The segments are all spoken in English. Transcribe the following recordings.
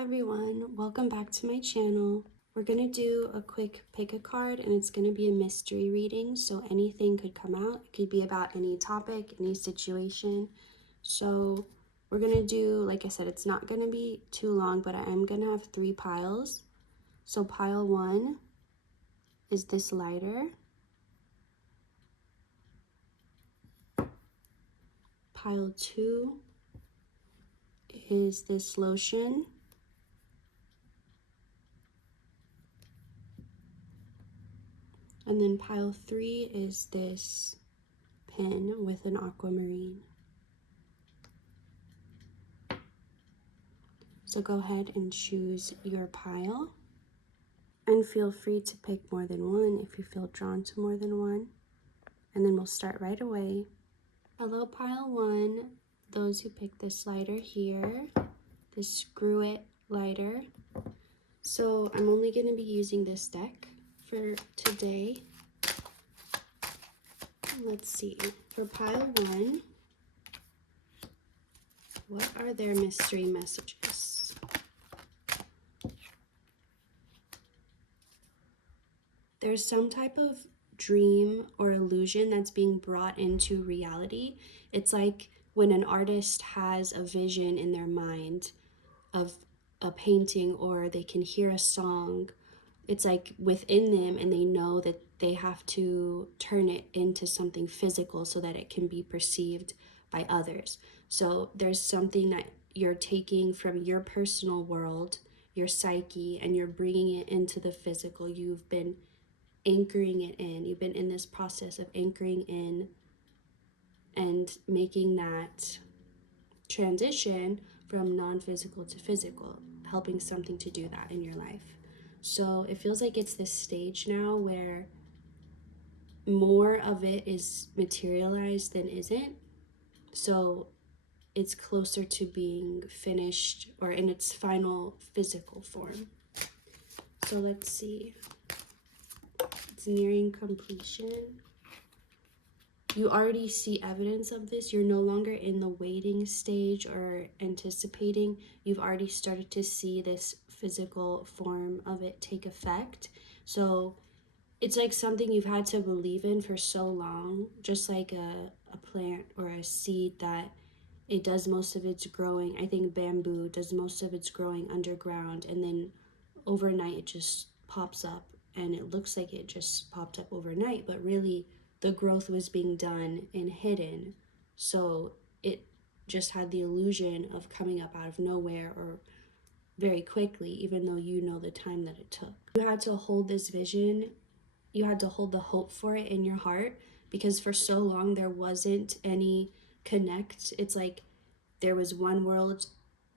everyone, welcome back to my channel. We're going to do a quick pick a card and it's going to be a mystery reading, so anything could come out. It could be about any topic, any situation. So we're going to do, like I said, it's not going to be too long, but I am going to have 3 piles. So pile 1 is this lighter. Pile 2 is this lotion. And then pile 3 is this pen with an aquamarine. So go ahead and choose your pile. And feel free to pick more than one if you feel drawn to more than one. And then we'll start right away. Hello, pile 1. Those who picked this lighter here, this screw it lighter. So I'm only going to be using this deck for today. Let's see, for pile 1, what are their mystery messages? There's some type of dream or illusion that's being brought into reality. It's like when an artist has a vision in their mind of a painting, or they can hear a song. It's like within them, and they know that they have to turn it into something physical so that it can be perceived by others. So there's something that you're taking from your personal world, your psyche, and you're bringing it into the physical. You've been anchoring it in. You've been in this process of anchoring in and making that transition from non-physical to physical, helping something to do that in your life. So it feels like it's this stage now where more of it is materialized than isn't. So it's closer to being finished or in its final physical form. So let's see. It's nearing completion. You already see evidence of this. You're no longer in the waiting stage or anticipating. You've already started to see this physical form of it take effect. So it's like something you've had to believe in for so long, just like a plant or a seed that it does most of its growing. I think bamboo does most of its growing underground, and then overnight it just pops up, and it looks like it just popped up overnight, but really the growth was being done and hidden. So it just had the illusion of coming up out of nowhere or very quickly, even though you know the time that it took. You had to hold this vision. You had to hold the hope for it in your heart, because for so long there wasn't any connect. It's like there was one world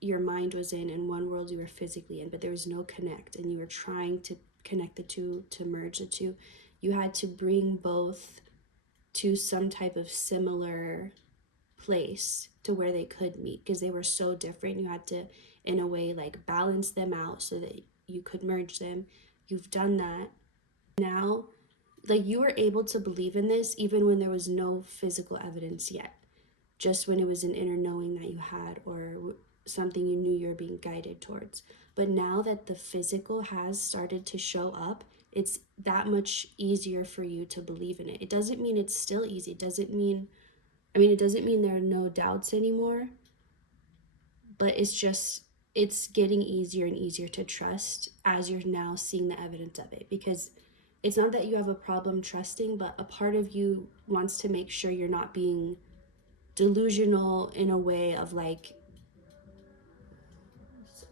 your mind was in and one world you were physically in, but there was no connect, and you were trying to connect the two, to merge the two. You had to bring both to some type of similar place to where they could meet, because they were so different. You had to, in a way, like balance them out so that you could merge them. You've done that. Now, like, you were able to believe in this even when there was no physical evidence yet, just when it was an inner knowing that you had, or something you knew you were being guided towards. But now that the physical has started to show up, it's that much easier for you to believe in it. It doesn't mean it's still easy. It doesn't mean there are no doubts anymore, but it's getting easier and easier to trust as you're now seeing the evidence of it. Because it's not that you have a problem trusting, but a part of you wants to make sure you're not being delusional in a way of like,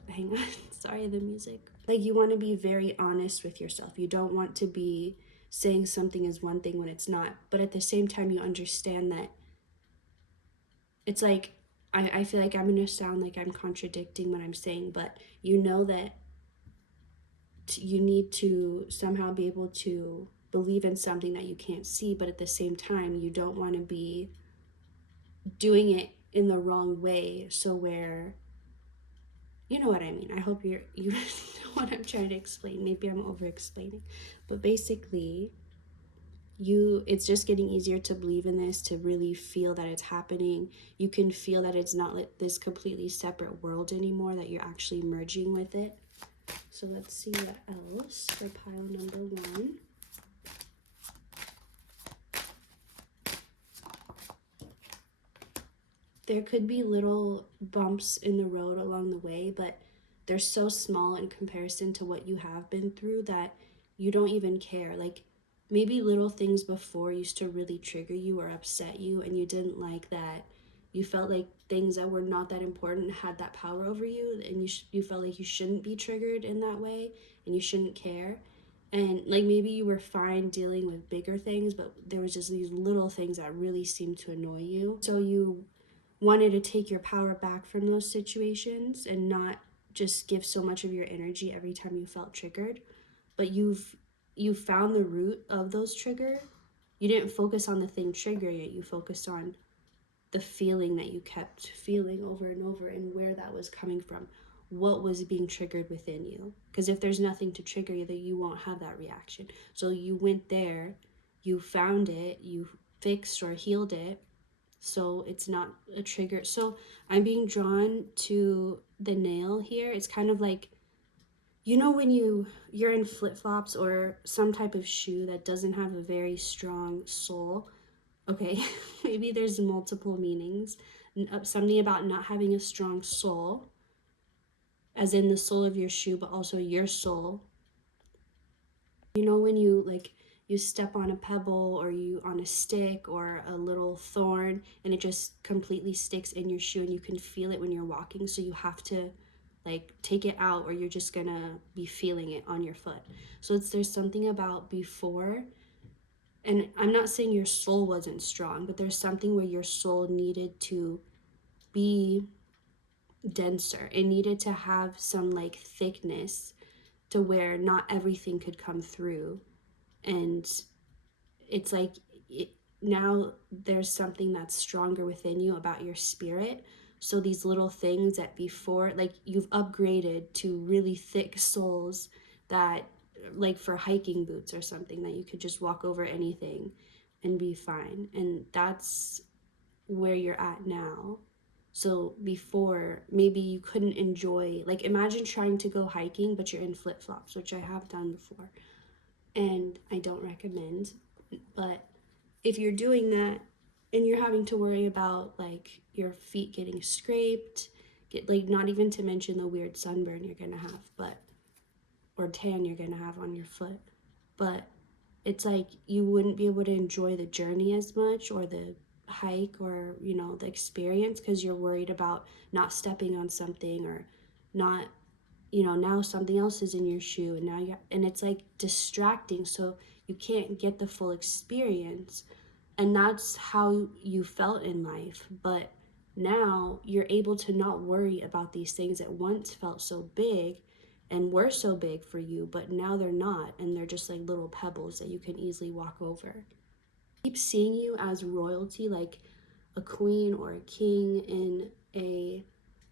hang on, sorry, the music. Like, you want to be very honest with yourself. You don't want to be saying something is one thing when it's not. But at the same time, you understand that it's like, I feel like I'm going to sound like I'm contradicting what I'm saying, but you know that you need to somehow be able to believe in something that you can't see, but at the same time, you don't want to be doing it in the wrong way. So where, you know what I mean. I hope you know what I'm trying to explain. Maybe I'm over explaining, but basically it's just getting easier to believe in this, to really feel that it's happening. You can feel that it's not like this completely separate world anymore, that you're actually merging with it. So let's see what else for pile number 1. There could be little bumps in the road along the way, but they're so small in comparison to what you have been through that you don't even care. Like, maybe little things before used to really trigger you or upset you, and you didn't like that. You felt like things that were not that important had that power over you, and you felt like you shouldn't be triggered in that way, and you shouldn't care. And like, maybe you were fine dealing with bigger things, but there was just these little things that really seemed to annoy you. So you wanted to take your power back from those situations and not just give so much of your energy every time you felt triggered. But you found the root of those trigger. You didn't focus on the thing triggering it. You focused on the feeling that you kept feeling over and over, and where that was coming from, what was being triggered within you. Because if there's nothing to trigger you, then you won't have that reaction. So you went there, you found it, you fixed or healed it, so it's not a trigger. So I'm being drawn to the nail here. It's kind of like, when you're in flip-flops or some type of shoe that doesn't have a very strong sole. Okay, maybe there's multiple meanings. Something about not having a strong sole, as in the sole of your shoe, but also your soul. When you step on a pebble, or you on a stick or a little thorn, and it just completely sticks in your shoe, and you can feel it when you're walking, so you have to like take it out, or you're just gonna be feeling it on your foot. So there's something about before, and I'm not saying your soul wasn't strong, but there's something where your soul needed to be denser. It needed to have some like thickness to where not everything could come through. And it's like now there's something that's stronger within you about your spirit. So these little things that before, like, you've upgraded to really thick soles that, like for hiking boots or something, that you could just walk over anything and be fine. And that's where you're at now. So before, maybe you couldn't enjoy, like, imagine trying to go hiking but you're in flip-flops, which I have done before and I don't recommend. But if you're doing that and you're having to worry about like your feet getting scraped, like, not even to mention the weird sunburn you're gonna have, but or tan you're gonna have on your foot, but it's like you wouldn't be able to enjoy the journey as much, or the hike, or the experience, because you're worried about not stepping on something, or not, now something else is in your shoe, and and it's like distracting, so you can't get the full experience. And that's how you felt in life, but now you're able to not worry about these things that once felt so big and were so big for you, but now they're not, and they're just like little pebbles that you can easily walk over. Keep seeing you as royalty, like a queen or a king in a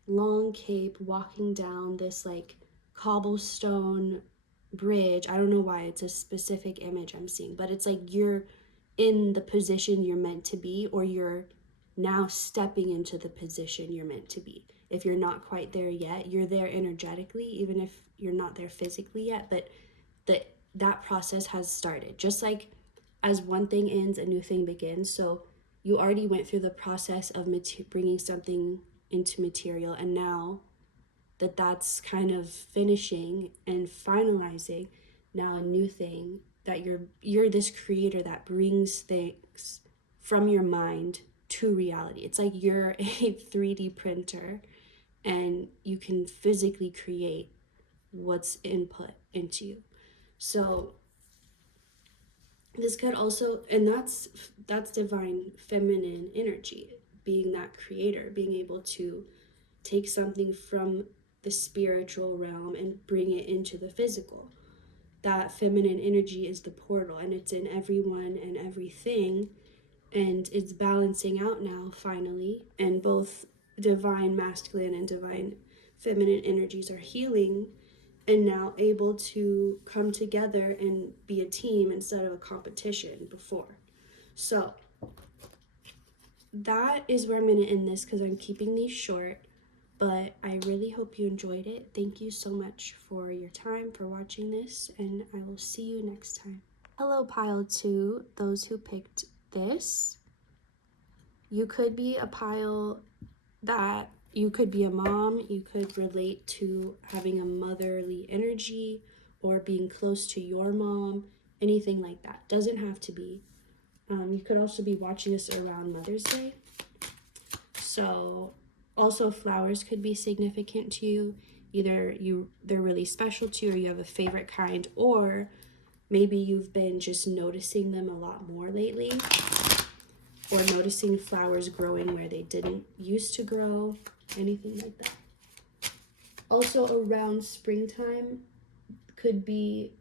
long cape, walking down this like cobblestone bridge. I don't know why it's a specific image I'm seeing, but it's like you're in the position you're meant to be, or you're now stepping into the position you're meant to be. If you're not quite there yet, you're there energetically, even if you're not there physically yet, but that process has started. Just like as one thing ends, a new thing begins. So you already went through the process of bringing something into material, and now that's kind of finishing and finalizing, now a new thing, that you're this creator that brings things from your mind to reality. It's like you're a 3D printer, and you can physically create what's input into you. So this could also, and that's divine feminine energy, being that creator, being able to take something from the spiritual realm and bring it into the physical. That feminine energy is the portal, and it's in everyone and everything, and it's balancing out now finally, and both divine masculine and divine feminine energies are healing and now able to come together and be a team instead of a competition before. So that is where I'm going to end this because I'm keeping these short. But I really hope you enjoyed it. Thank you so much for your time, for watching this, and I will see you next time. Hello, pile 2, those who picked this. You could be a pile that you could be a mom, you could relate to having a motherly energy or being close to your mom, anything like that. Doesn't have to be. You could also be watching this around Mother's Day. So also flowers could be significant to you. Either they're really special to you or you have a favorite kind, or maybe you've been just noticing them a lot more lately, or noticing flowers growing where they didn't used to grow, anything like that. Also around springtime could be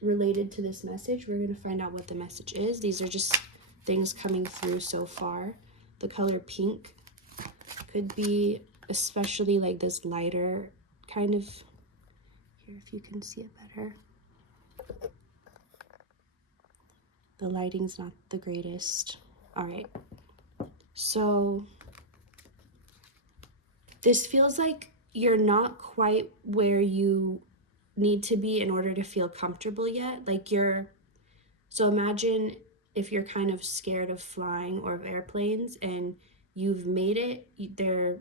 related to this message. We're going to find out what the message is. These are just things coming through so far. The color pink could be especially like this lighter kind of, here if you can see it better. The lighting's not the greatest. All right, so this feels like you're not quite where you need to be in order to feel comfortable yet. Like so imagine if you're kind of scared of flying or of airplanes and you've made it.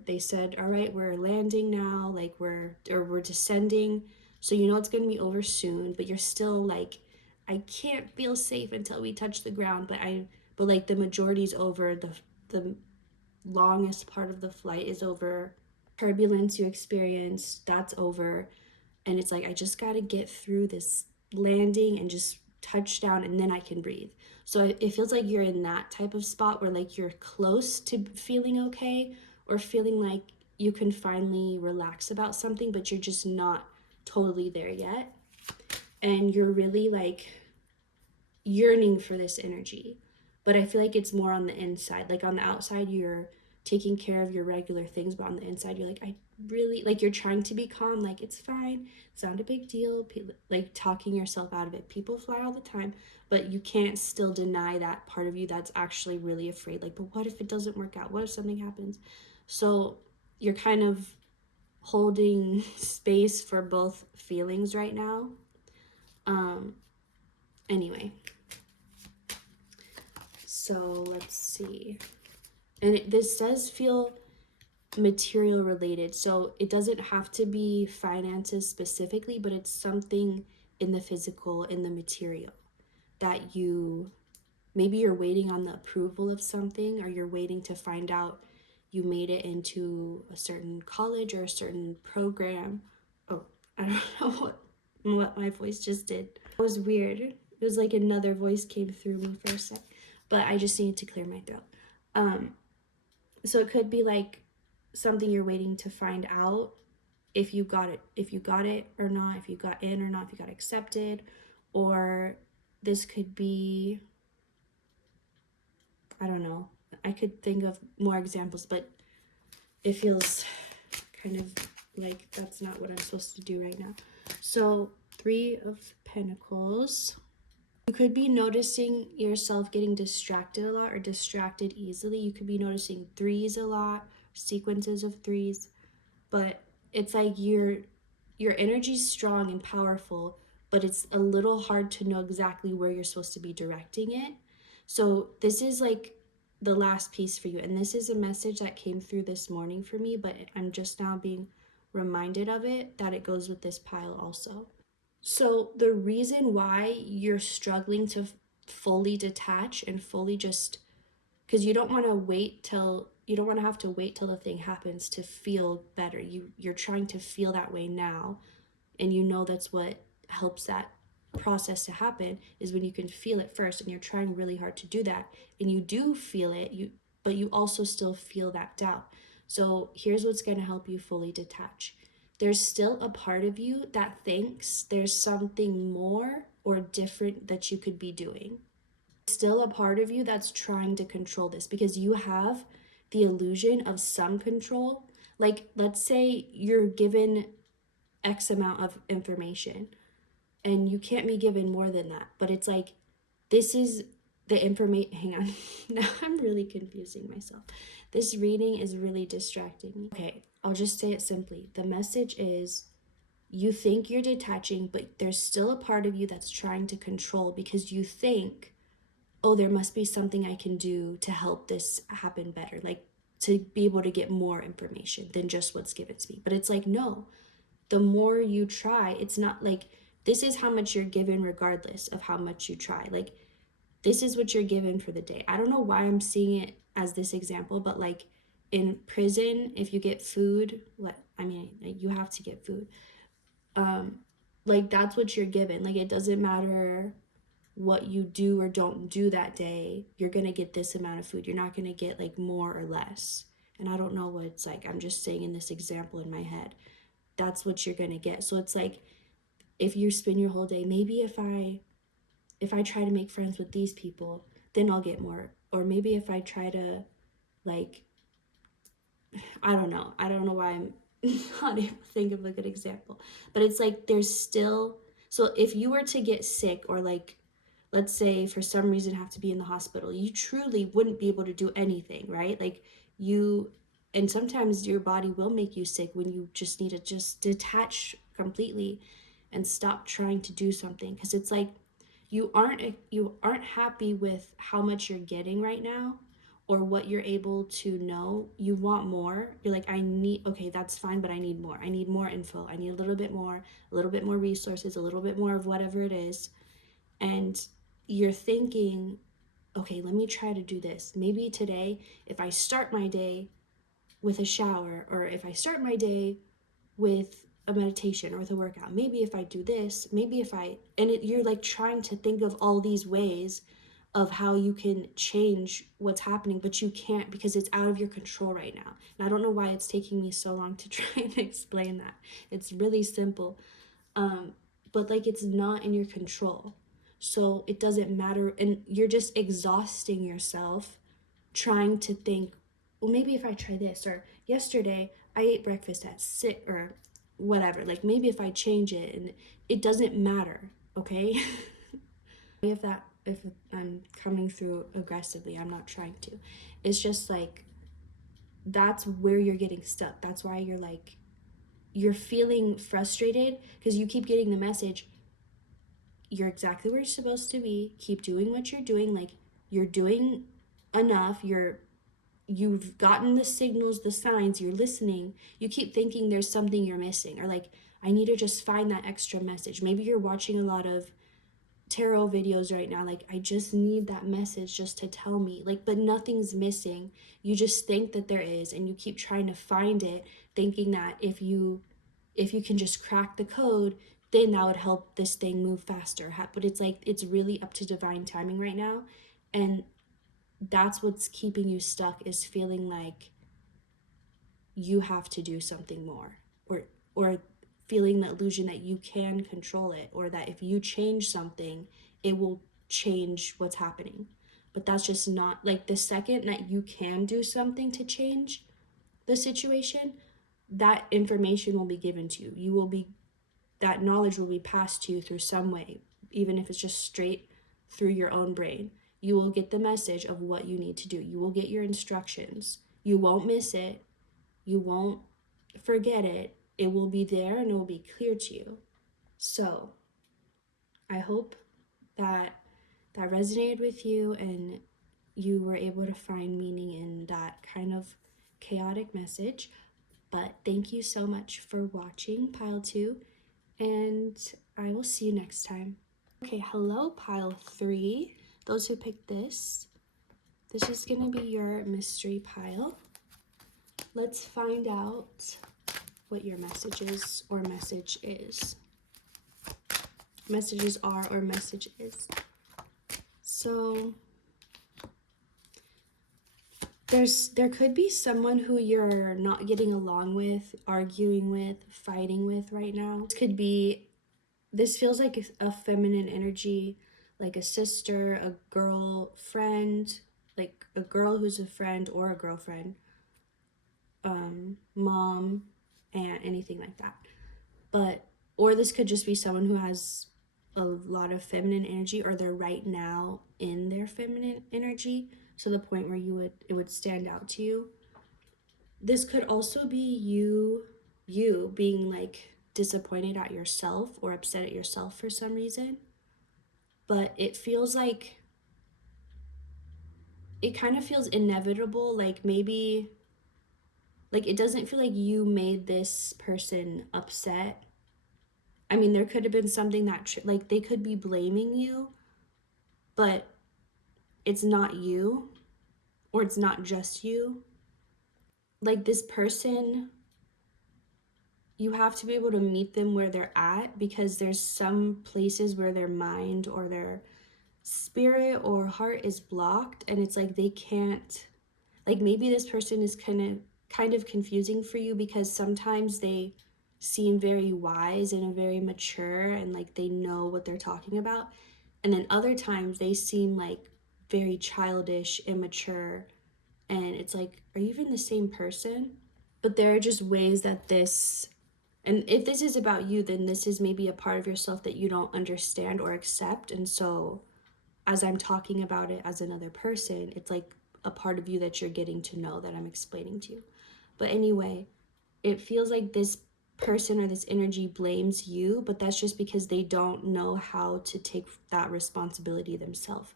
They said, all right, we're landing now, like we're descending, so you know it's going to be over soon, but you're still like, I can't feel safe until we touch the ground, but like the majority's over, the longest part of the flight is over, turbulence you experienced, that's over, and it's like, I just got to get through this landing and just touch down and then I can breathe. So it feels like you're in that type of spot where like you're close to feeling okay or feeling like you can finally relax about something, but you're just not totally there yet. And you're really like yearning for this energy. But I feel like it's more on the inside. Like on the outside, you're taking care of your regular things, but on the inside, you're like, I really, like, you're trying to be calm, like, it's fine, it's not a big deal, like talking yourself out of it. People fly all the time, but you can't still deny that part of you that's actually really afraid. Like, but what if it doesn't work out? What if something happens? So you're kind of holding space for both feelings right now. Anyway, so let's see. And this does feel material related. So it doesn't have to be finances specifically, but it's something in the physical, in the material, that maybe you're waiting on the approval of something, or you're waiting to find out you made it into a certain college or a certain program. Oh, I don't know what my voice just did. It was weird. It was like another voice came through me for a sec, but I just needed to clear my throat. So it could be like something you're waiting to find out if you got it or not, if you got in or not, if you got accepted. Or this could be, I don't know, I could think of more examples, but it feels kind of like that's not what I'm supposed to do right now. So 3 of Pentacles. You could be noticing yourself getting distracted a lot or distracted easily. You could be noticing 3s a lot, sequences of 3s, but it's like your energy's strong and powerful, but it's a little hard to know exactly where you're supposed to be directing it. So this is like the last piece for you, and this is a message that came through this morning for me, but I'm just now being reminded of it, that it goes with this pile also. So the reason why you're struggling to fully detach and fully just, because you don't want to have to wait till the thing happens to feel better. You're trying to feel that way now, and you know that's what helps that process to happen, is when you can feel it first, and you're trying really hard to do that, and you do feel it, but you also still feel that doubt. So here's what's going to help you fully detach. There's still a part of you that thinks there's something more or different that you could be doing. Still a part of you that's trying to control this, because you have the illusion of some control. Like, let's say you're given X amount of information, and you can't be given more than that. But it's like, this is the information. Hang on. Now I'm really confusing myself. This reading is really distracting me. Okay, I'll just say it simply. The message is, you think you're detaching, but there's still a part of you that's trying to control, because you think, oh, there must be something I can do to help this happen better, like to be able to get more information than just what's given to me. But it's like, no, the more you try, it's not like, this is how much you're given regardless of how much you try. Like, this is what you're given for the day. I don't know why I'm seeing it as this example, but like in prison, if you get food, you have to get food. Like, that's what you're given. Like, it doesn't matter what you do or don't do that day, you're gonna get this amount of food. You're not gonna get like more or less. And I don't know what it's like. I'm just saying in this example in my head, that's what you're gonna get. So it's like, if you spend your whole day, maybe if I try to make friends with these people, then I'll get more. Or maybe if I try to, like, I don't know. I don't know why I'm not able to think of a good example. But it's like, there's still, so if you were to get sick, or like, let's say for some reason have to be in the hospital, you truly wouldn't be able to do anything, right? Like, you, and sometimes your body will make you sick when you just need to just detach completely and stop trying to do something, because it's like, you aren't happy with how much you're getting right now, or what you're able to know. You want more. You're like, I need, okay, that's fine, but I need more. I need more info. I need a little bit more resources, a little bit more of whatever it is. And you're thinking, okay, let me try to do this. Maybe today, if I start my day with a shower, or if I start my day with a meditation or with a workout, maybe if I do this, maybe if I, and you're like trying to think of all these ways of how you can change what's happening, but you can't, because it's out of your control right now. And I don't know why it's taking me so long to try and explain that. It's really simple. But like, it's not in your control. So it doesn't matter. And you're just exhausting yourself trying to think, well, maybe if I try this, or yesterday I ate breakfast at 6, or whatever. Like, maybe if I change it, and it doesn't matter, okay? If I'm coming through aggressively, I'm not trying to. It's just like, that's where you're getting stuck. That's why you're like, you're feeling frustrated, because you keep getting the message, you're exactly where you're supposed to be. Keep doing what you're doing. Like, you're doing enough. You've gotten the signals, the signs, you're listening. You keep thinking there's something you're missing, or like, I need to just find that extra message. Maybe you're watching a lot of tarot videos right now, like, I just need that message just to tell me, like, but nothing's missing. You just think that there is, and you keep trying to find it, thinking that if you can just crack the code, then that would help this thing move faster. But it's like, it's really up to divine timing right now. And that's what's keeping you stuck, is feeling like you have to do something more, or feeling the illusion that you can control it, or that if you change something, it will change what's happening. But that's just not, like, the second that you can do something to change the situation, that information will be given to you. That knowledge will be passed to you through some way, even if it's just straight through your own brain. You will get the message of what you need to do. You will get your instructions. You won't miss it. You won't forget it. It will be there, and it will be clear to you. So I hope that that resonated with you, and you were able to find meaning in that kind of chaotic message. But thank you so much for watching Pile 2, and I will see you next time. Okay, hello Pile 3. Those who picked this is going to be your mystery pile. Let's find out what your messages or message is. Messages are, or message is. So there could be someone who you're not getting along with, arguing with, fighting with right now. This feels like a feminine energy, like a sister, a girl friend, like a girl who's a friend or a girlfriend, mom, aunt, anything like that. But, or this could just be someone who has a lot of feminine energy, or they're right now in their feminine energy, to the point where it would stand out to you. This could also be you being like disappointed at yourself or upset at yourself for some reason. But it feels like, it kind of feels inevitable, like maybe, like it doesn't feel like you made this person upset. I mean, there could have been something that like they could be blaming you, but it's not you, or it's not just you. Like this person, you have to be able to meet them where they're at, because there's some places where their mind or their spirit or heart is blocked, and it's like they can't, like maybe this person is kind of confusing for you, because sometimes they seem very wise and very mature and like they know what they're talking about, and then other times they seem like very childish, immature, and it's like, are you even the same person? But there are just ways that this, and if this is about you, then this is maybe a part of yourself that you don't understand or accept, and so as I'm talking about it as another person, it's like a part of you that you're getting to know, that I'm explaining to you. But anyway, it feels like this person or this energy blames you, but that's just because they don't know how to take that responsibility themselves.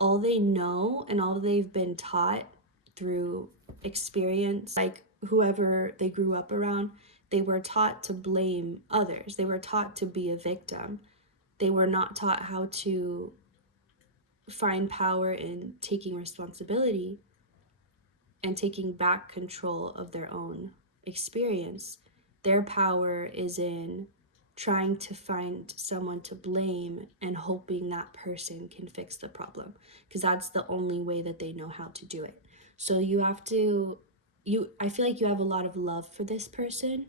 All they know and all they've been taught through experience, like whoever they grew up around, they were taught to blame others. They were taught to be a victim. They were not taught how to find power in taking responsibility and taking back control of their own experience. Their power is in trying to find someone to blame and hoping that person can fix the problem, because that's the only way that they know how to do it. So you have to, I feel like you have a lot of love for this person,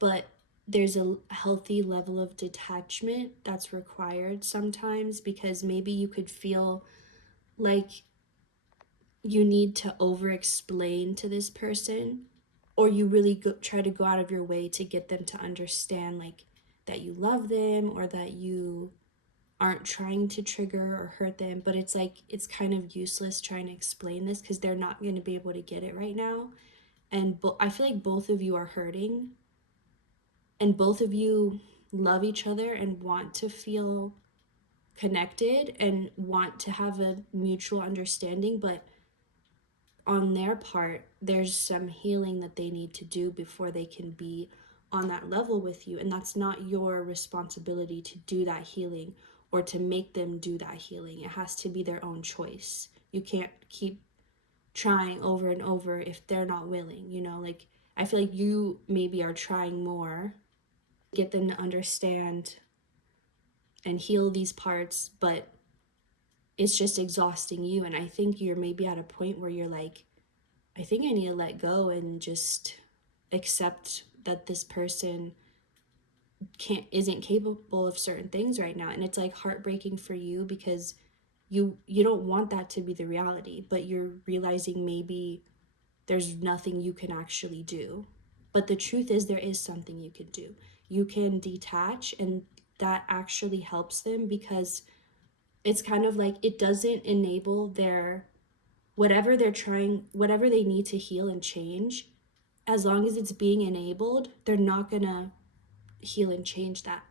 but there's a healthy level of detachment that's required sometimes, because maybe you could feel like you need to over explain to this person, or you really try to go out of your way to get them to understand like that you love them, or that you aren't trying to trigger or hurt them. But it's like it's kind of useless trying to explain this, because they're not going to be able to get it right now. And I feel like both of you are hurting, and both of you love each other and want to feel connected and want to have a mutual understanding, but on their part, there's some healing that they need to do before they can be on that level with you. And that's not your responsibility to do that healing or to make them do that healing. It has to be their own choice. You can't keep trying over and over if they're not willing, you know? Like, I feel like you maybe are trying more, get them to understand and heal these parts, but it's just exhausting you. And I think you're maybe at a point where you're like, I think I need to let go and just accept that this person isn't capable of certain things right now. And it's like heartbreaking for you, because you don't want that to be the reality, but you're realizing maybe there's nothing you can actually do. But the truth is, there is something you can do. You can detach, and that actually helps them, because it's kind of like it doesn't enable their whatever they're trying, whatever they need to heal and change. As long as it's being enabled, they're not gonna heal and change that.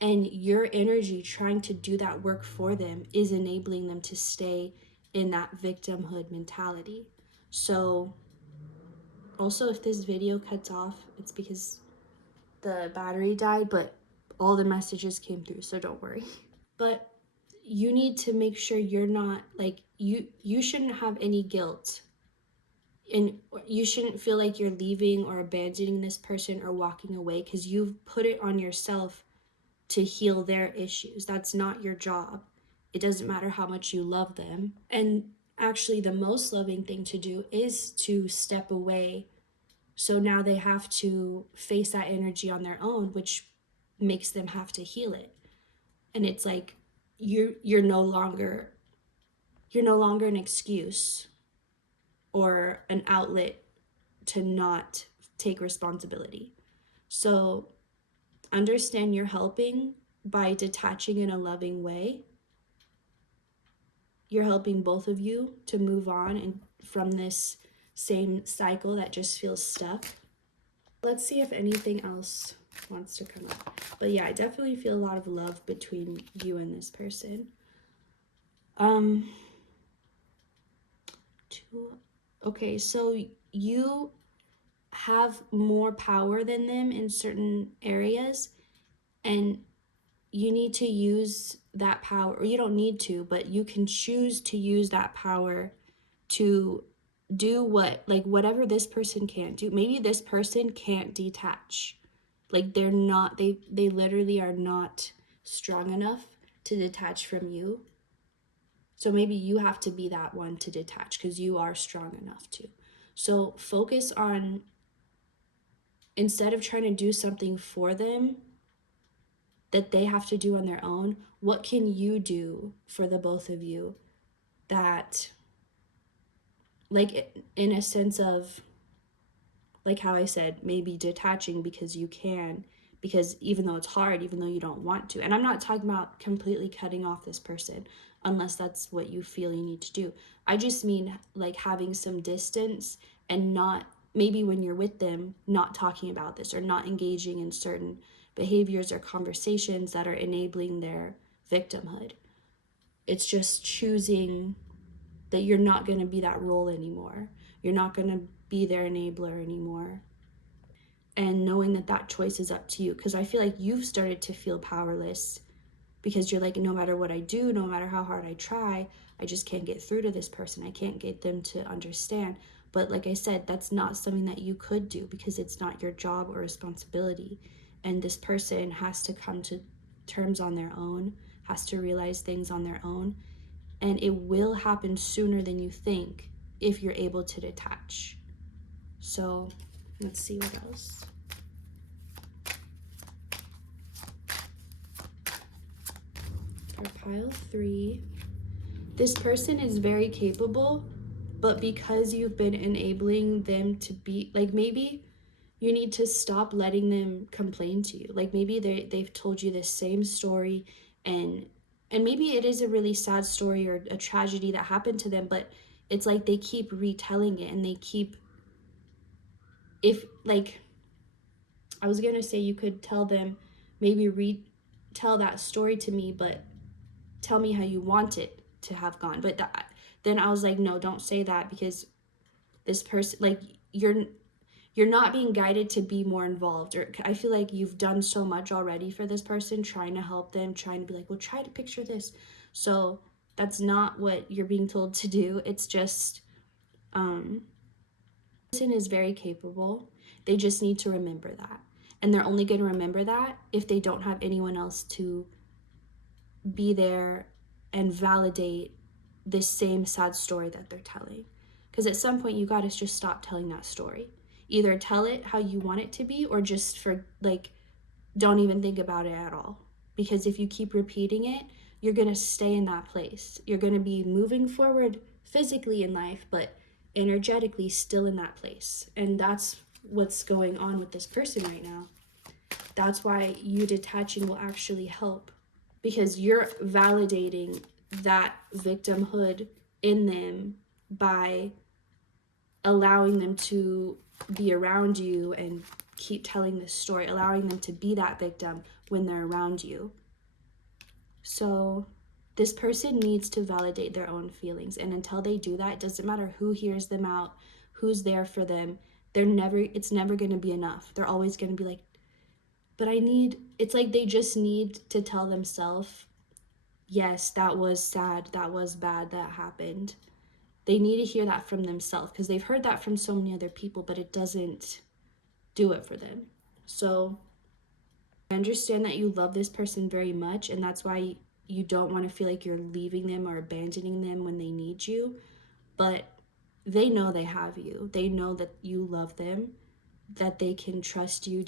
And your energy trying to do that work for them is enabling them to stay in that victimhood mentality. So also, if this video cuts off, it's because the battery died, but all the messages came through, so don't worry. But you need to make sure you're not like, you shouldn't have any guilt, and you shouldn't feel like you're leaving or abandoning this person or walking away, because you've put it on yourself to heal their issues. That's not your job. It doesn't matter how much you love them. And actually, the most loving thing to do is to step away. So now they have to face that energy on their own, which makes them have to heal it. And it's like you're no longer an excuse or an outlet to not take responsibility. So understand you're helping by detaching in a loving way. You're helping both of you to move on and from this same cycle that just feels stuck. Let's see if anything else wants to come up. But yeah, I definitely feel a lot of love between you and this person. Okay, so you have more power than them in certain areas, and you need to use that power, or you don't need to, but you can choose to use that power to do whatever this person can't do. Maybe this person can't detach. Like they literally are not strong enough to detach from you. So maybe you have to be that one to detach because you are strong enough to. So focus on, instead of trying to do something for them that they have to do on their own, what can you do for the both of you that, like, in a sense of, like how I said, maybe detaching because you can, because even though it's hard, even though you don't want to. And I'm not talking about completely cutting off this person unless that's what you feel you need to do. I just mean like having some distance and not, maybe when you're with them, not talking about this or not engaging in certain behaviors or conversations that are enabling their victimhood. It's just choosing that you're not going to be that role anymore. You're not going to be their enabler anymore. And knowing that that choice is up to you. Because I feel like you've started to feel powerless because you're like, no matter what I do, no matter how hard I try, I just can't get through to this person. I can't get them to understand. But like I said, that's not something that you could do because it's not your job or responsibility. And this person has to come to terms on their own, has to realize things on their own. And it will happen sooner than you think if you're able to detach. So let's see what else. For pile 3, this person is very capable, but because you've been enabling them to be, like, maybe you need to stop letting them complain to you. Like maybe they've told you the same story, and maybe it is a really sad story or a tragedy that happened to them, but it's like they keep retelling it, and they keep, if like, I was gonna say you could tell them, maybe retell that story to me, but tell me how you want it to have gone. But then I was like, no, don't say that, because this person, like, you're not being guided to be more involved. Or I feel like you've done so much already for this person, trying to help them, trying to be like, well, try to picture this. So that's not what you're being told to do. It's just, person is very capable. They just need to remember that. And they're only going to remember that if they don't have anyone else to be there and validate this same sad story that they're telling. Because at some point you got to just stop telling that story. Either tell it how you want it to be, or just don't even think about it at all. Because if you keep repeating it, you're going to stay in that place. You're going to be moving forward physically in life, but energetically still in that place. And that's what's going on with this person right now. That's why you detaching will actually help, because you're validating that victimhood in them by allowing them to be around you and keep telling this story, allowing them to be that victim when they're around you. So this person needs to validate their own feelings, and until they do that, it doesn't matter who hears them out, who's there for them. It's never going to be enough. They're always going to be like, but it's like they just need to tell themselves, yes, that was sad, that was bad, that happened. They need to hear that from themselves, because they've heard that from so many other people, but it doesn't do it for them. So I understand that you love this person very much, and that's why you don't want to feel like you're leaving them or abandoning them when they need you. But they know they have you. They know that you love them, that they can trust you